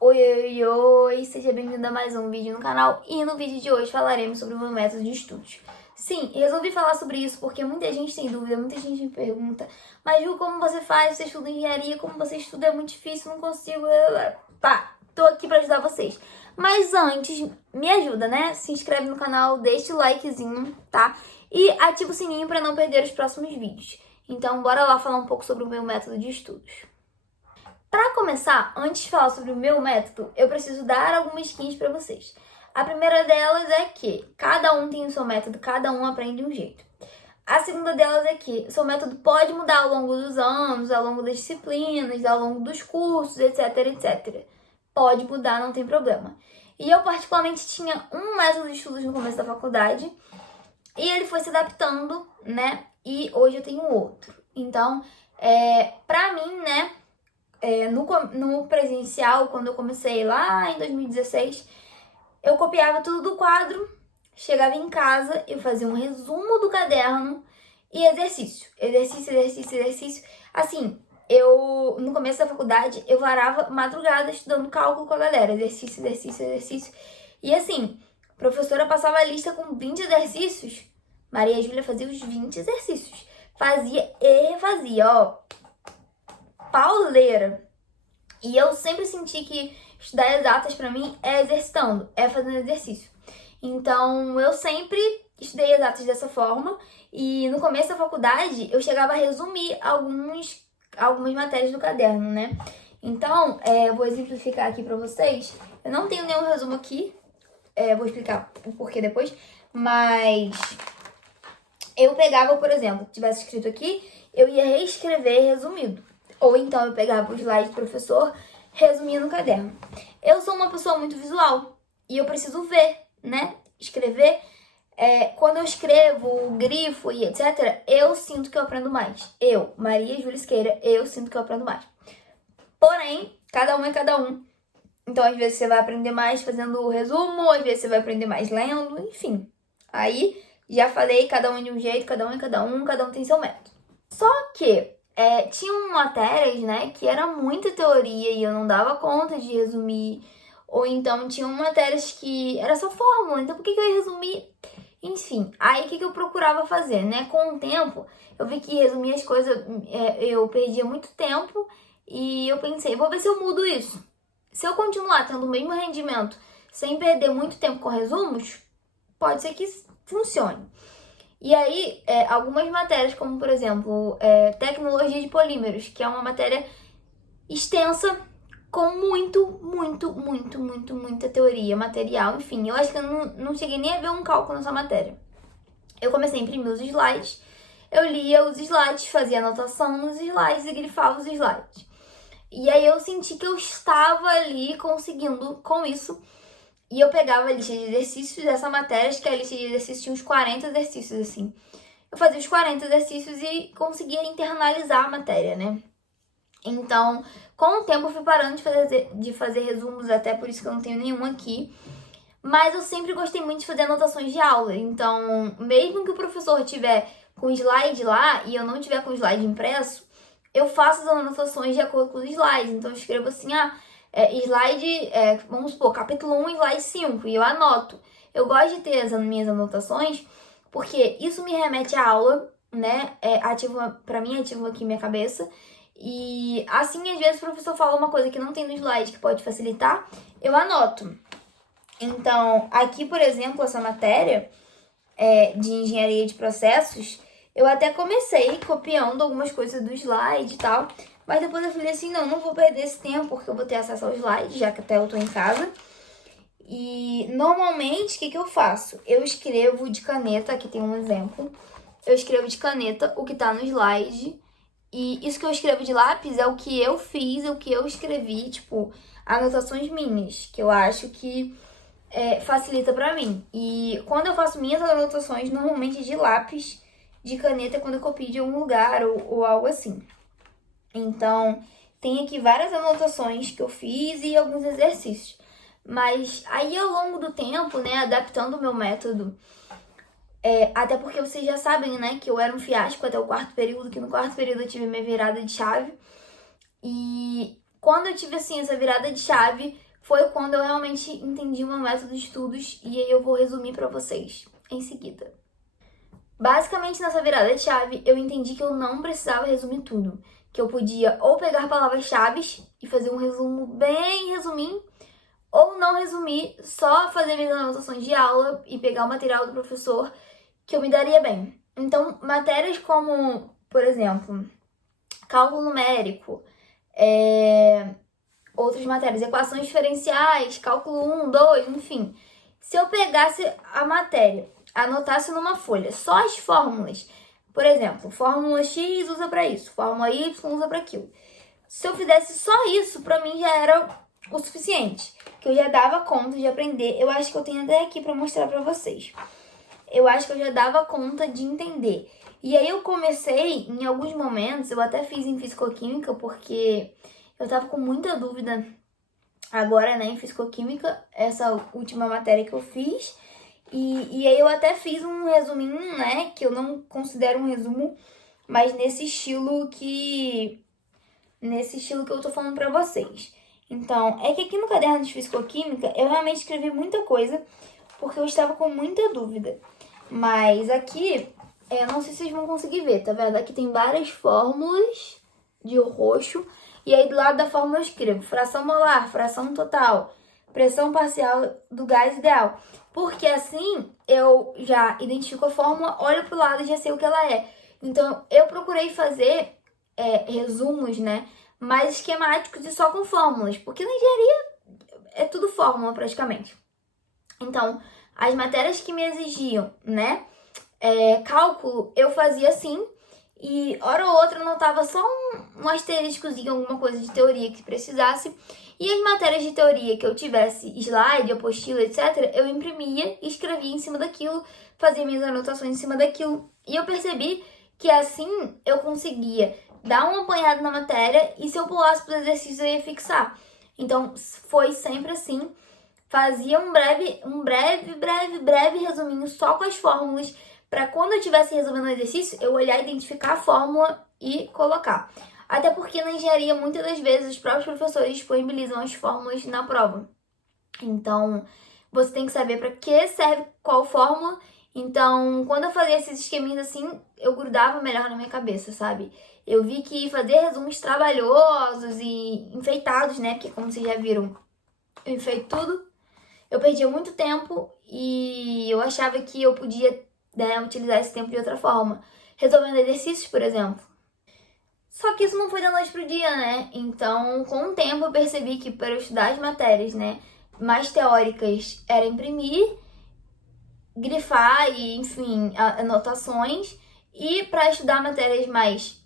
Oi, seja bem-vindo a mais um vídeo no canal e no vídeo de hoje falaremos sobre o meu método de estudos. Sim, resolvi falar sobre isso porque muita gente tem dúvida, muita gente me pergunta, mas Ju, como você faz? Você estuda engenharia, como você estuda é muito difícil, não consigo... Pá, tô aqui pra ajudar vocês. Mas antes, me ajuda, né? Se inscreve no canal, deixa o likezinho, tá? E ativa o sininho pra não perder os próximos vídeos. Então, bora lá falar um pouco sobre o meu método de estudos. Para começar, antes de falar sobre o meu método, eu preciso dar algumas skins para vocês. A primeira delas é que cada um tem o seu método, cada um aprende um jeito. A segunda delas é que o seu método pode mudar ao longo dos anos, ao longo das disciplinas, ao longo dos cursos, etc, etc. Pode mudar, não tem problema. E eu particularmente tinha um método de estudos no começo da faculdade e ele foi se adaptando, né? E hoje eu tenho outro. Então, pra mim, né? No presencial, quando eu comecei lá em 2016, eu copiava tudo do quadro, chegava em casa, eu fazia um resumo do caderno e exercício. Exercício, exercício, exercício. Assim, no começo da faculdade, eu varava madrugada estudando cálculo com a galera. Exercício, exercício, exercício. E assim, a professora passava a lista com 20 exercícios, Maria Júlia fazia os 20 exercícios. Fazia e refazia, ó. Pauleira. E eu sempre senti que estudar exatas pra mim é exercitando, é fazendo exercício. Então, eu sempre estudei exatas dessa forma e no começo da faculdade eu chegava a resumir algumas matérias do caderno, né? Então, eu vou exemplificar aqui pra vocês. Eu não tenho nenhum resumo aqui, vou explicar o porquê depois, mas eu pegava, por exemplo, se tivesse escrito aqui, eu ia reescrever resumido. Ou então eu pegava o slide do professor, resumia no caderno. Eu sou uma pessoa muito visual e eu preciso ver, né? Escrever. Quando eu escrevo, grifo e etc., eu sinto que eu aprendo mais. Eu, Maria Júlia Siqueira, eu sinto que eu aprendo mais. Porém, cada um é cada um. Então, às vezes você vai aprender mais fazendo o resumo, às vezes você vai aprender mais lendo, enfim. Aí, já falei, cada um é de um jeito, cada um é cada um tem seu método. Só que tinham matérias, né, que era muita teoria e eu não dava conta de resumir. Ou então tinham matérias que era só fórmula, então por que eu ia resumir? Enfim, aí o que eu procurava fazer, né? Com o tempo, eu vi que resumir as coisas, eu perdia muito tempo e eu pensei, vou ver se eu mudo isso. Se eu continuar tendo o mesmo rendimento sem perder muito tempo com resumos, pode ser que funcione. E aí, algumas matérias, como por exemplo, tecnologia de polímeros, que é uma matéria extensa com muita teoria, material, enfim. Eu acho que eu não cheguei nem a ver um cálculo nessa matéria. Eu comecei a imprimir os slides, eu lia os slides, fazia anotação nos slides e grifava os slides. E aí eu senti que eu estava ali conseguindo com isso. E eu pegava a lista de exercícios dessa matéria, acho que a lista de exercícios tinha uns 40 exercícios, assim. Eu fazia os 40 exercícios e conseguia internalizar a matéria, né? Então, com o tempo eu fui parando de fazer resumos, até por isso que eu não tenho nenhum aqui. Mas eu sempre gostei muito de fazer anotações de aula. Então, mesmo que o professor tiver com slide lá e eu não tiver com slide impresso, eu faço as anotações de acordo com os slides. Então, eu escrevo assim, slide, vamos supor, capítulo 1, slide 5, e eu anoto. Eu gosto de ter as minhas anotações, porque isso me remete à aula, né? Pra mim, ativa aqui minha cabeça. E assim, às vezes o professor fala uma coisa que não tem no slide que pode facilitar, eu anoto. Então, aqui, por exemplo, essa matéria de engenharia de processos, eu até comecei copiando algumas coisas do slide e tal, mas depois eu falei assim, não vou perder esse tempo, porque eu vou ter acesso ao slide, já que até eu tô em casa. E normalmente, o que eu faço? Eu escrevo de caneta, aqui tem um exemplo, eu escrevo de caneta o que tá no slide, e isso que eu escrevo de lápis é o que eu fiz, é o que eu escrevi, tipo, anotações minhas, que eu acho que facilita pra mim. E quando eu faço minhas anotações, normalmente de lápis, de caneta, quando eu copio de algum lugar ou algo assim. Então, tem aqui várias anotações que eu fiz e alguns exercícios. Mas aí, ao longo do tempo, né, adaptando o meu método, até porque vocês já sabem, né, que eu era um fiasco até o quarto período, que no quarto período eu tive minha virada de chave. E quando eu tive, assim, essa virada de chave, foi quando eu realmente entendi o meu método de estudos e aí eu vou resumir para vocês em seguida. Basicamente, nessa virada de chave, eu entendi que eu não precisava resumir tudo. Que eu podia ou pegar palavras-chave e fazer um resumo bem resuminho, ou não resumir, só fazer minhas anotações de aula e pegar o material do professor, que eu me daria bem. Então, matérias como, por exemplo, cálculo numérico, outras matérias, equações diferenciais, cálculo 1, 2, enfim. Se eu pegasse a matéria, anotasse numa folha só as fórmulas, por exemplo, fórmula X usa para isso, fórmula Y usa para aquilo. Se eu fizesse só isso, para mim já era o suficiente, que eu já dava conta de aprender. Eu acho que eu tenho até aqui para mostrar para vocês. Eu acho que eu já dava conta de entender. E aí eu comecei, em alguns momentos, eu até fiz em fisicoquímica, porque eu tava com muita dúvida agora, né, em fisicoquímica, essa última matéria que eu fiz. E aí eu até fiz um resuminho, né, que eu não considero um resumo, mas nesse estilo que eu tô falando pra vocês. Então, é que aqui no caderno de fisicoquímica eu realmente escrevi muita coisa, porque eu estava com muita dúvida. Mas aqui, eu não sei se vocês vão conseguir ver, tá vendo? Aqui tem várias fórmulas de roxo. E aí do lado da fórmula eu escrevo fração molar, fração total, pressão parcial do gás ideal. Porque assim eu já identifico a fórmula, olho pro lado e já sei o que ela é. Então eu procurei fazer resumos, né, mais esquemáticos e só com fórmulas. Porque na engenharia é tudo fórmula praticamente. Então, as matérias que me exigiam, né, cálculo, eu fazia assim, e hora ou outra eu anotava só um asteriscozinho, alguma coisa de teoria que precisasse, e as matérias de teoria que eu tivesse slide, apostila, etc., eu imprimia, escrevia em cima daquilo, fazia minhas anotações em cima daquilo, e eu percebi que assim eu conseguia dar um apanhado na matéria, e se eu pulasse para os exercícios eu ia fixar. Então, foi sempre assim. Fazia um breve resuminho só com as fórmulas, para quando eu estivesse resolvendo o exercício, eu olhar, identificar a fórmula e colocar. Até porque na engenharia, muitas das vezes, os próprios professores disponibilizam as fórmulas na prova. Então, você tem que saber para que serve qual fórmula. Então, quando eu fazia esses esqueminhas assim, eu grudava melhor na minha cabeça, sabe? Eu vi que fazer resumos trabalhosos e enfeitados, né? Porque como vocês já viram, eu enfeito tudo. Eu perdia muito tempo e eu achava que eu podia, né, utilizar esse tempo de outra forma. Resolvendo exercícios, por exemplo. Só que isso não foi da noite pro dia, né? Então, com o tempo, eu percebi que para eu estudar as matérias, né, mais teóricas, era imprimir, grifar e, enfim, anotações. E para estudar matérias mais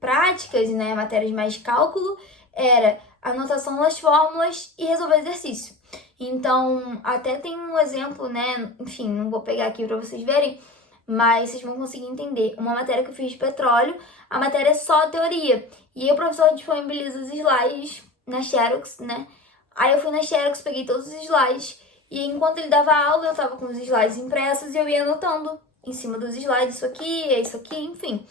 práticas, né, matérias mais cálculo, era anotação das fórmulas e resolver exercício. Então, até tem um exemplo, né? Enfim, não vou pegar aqui para vocês verem, mas vocês vão conseguir entender. Uma matéria que eu fiz de petróleo, a matéria é só teoria. E aí o professor disponibiliza os slides na Xerox, né? Aí eu fui na Xerox, peguei todos os slides. E enquanto ele dava aula, eu tava com os slides impressos e eu ia anotando em cima dos slides, isso aqui, enfim.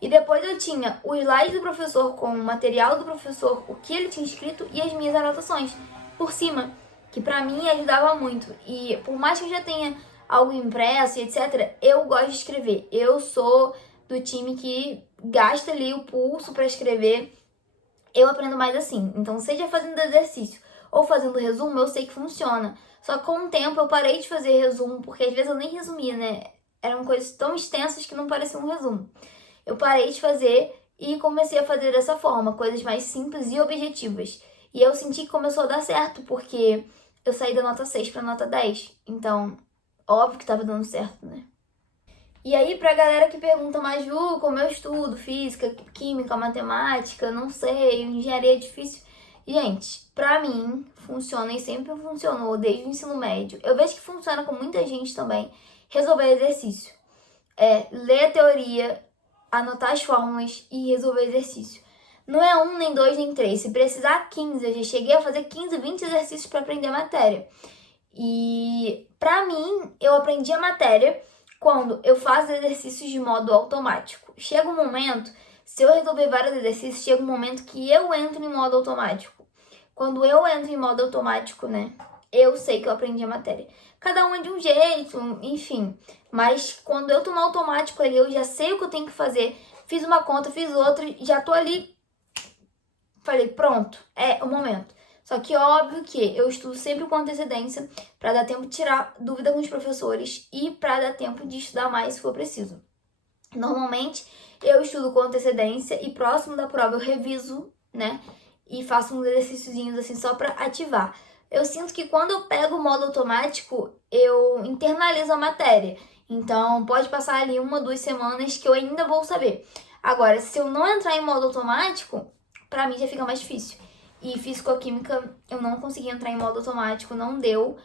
E depois eu tinha o slide do professor com o material do professor, o que ele tinha escrito e as minhas anotações por cima, que pra mim ajudava muito. E por mais que eu já tenha algo impresso e etc., eu gosto de escrever. Eu sou do time que gasta ali o pulso pra escrever. Eu aprendo mais assim. Então, seja fazendo exercício ou fazendo resumo, eu sei que funciona. Só que com o tempo eu parei de fazer resumo, porque às vezes eu nem resumia, né? Eram coisas tão extensas que não pareciam um resumo. Eu parei de fazer e comecei a fazer dessa forma, coisas mais simples e objetivas. E eu senti que começou a dar certo, porque eu saí da nota 6 para nota 10. Então, óbvio que tava dando certo, né? E aí, pra galera que pergunta, mas Ju, como eu estudo física, química, matemática, não sei, engenharia é difícil. Gente, pra mim, funciona e sempre funcionou desde o ensino médio. Eu vejo que funciona com muita gente também. Resolver exercício. Ler a teoria, anotar as fórmulas e resolver exercício. Não é um, nem dois, nem três. Se precisar, 15. Eu já cheguei a fazer 15, 20 exercícios para aprender a matéria. E pra mim, eu aprendi a matéria quando eu faço exercícios de modo automático. Chega um momento, se eu resolver vários exercícios, chega um momento que eu entro em modo automático. quando eu entro em modo automático, né, eu sei que eu aprendi a matéria. Cada um é de um jeito, enfim. Mas quando eu tô no automático ali, eu já sei o que eu tenho que fazer. Fiz uma conta, fiz outra, já tô ali. Falei, pronto, é o momento. Só que óbvio que eu estudo sempre com antecedência para dar tempo de tirar dúvida com os professores e para dar tempo de estudar mais se for preciso. Normalmente eu estudo com antecedência e próximo da prova eu reviso, né? E faço uns exercíciozinhos assim só para ativar. Eu sinto que quando eu pego o modo automático, eu internalizo a matéria. Então pode passar ali 1 ou 2 semanas que eu ainda vou saber. Agora, se eu não entrar em modo automático, pra mim já fica mais difícil. E físico-química eu não consegui entrar em modo automático, não deu.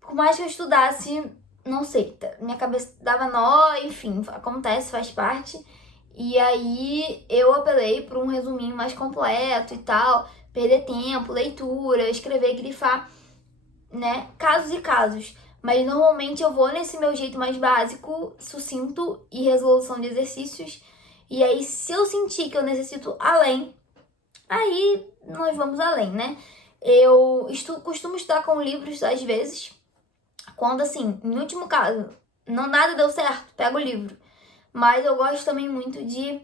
Por mais que eu estudasse, não sei, minha cabeça dava nó, enfim, acontece, faz parte. E aí eu apelei por um resuminho mais completo e tal, perder tempo, leitura, escrever, grifar, né? Casos e casos. Mas normalmente eu vou nesse meu jeito mais básico, sucinto e resolução de exercícios. E aí, se eu sentir que eu necessito além, aí nós vamos além, né? Eu costumo estudar com livros às vezes. Quando, assim, em último caso, não nada deu certo, pego o livro. Mas eu gosto também muito de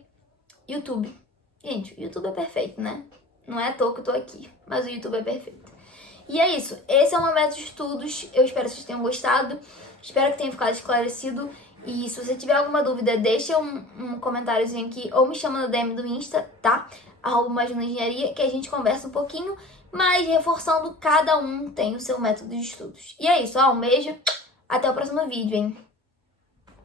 YouTube. Gente, o YouTube é perfeito, né? Não é à toa que eu tô aqui, mas o YouTube é perfeito. E é isso. Esse é o meu método de estudos. Eu espero que vocês tenham gostado. Espero que tenha ficado esclarecido. E se você tiver alguma dúvida, deixa um comentáriozinho aqui ou me chama no DM do Insta, tá? @majunaengenharia, que a gente conversa um pouquinho. Mas reforçando, cada um tem o seu método de estudos. E é isso, um beijo. Até o próximo vídeo, hein?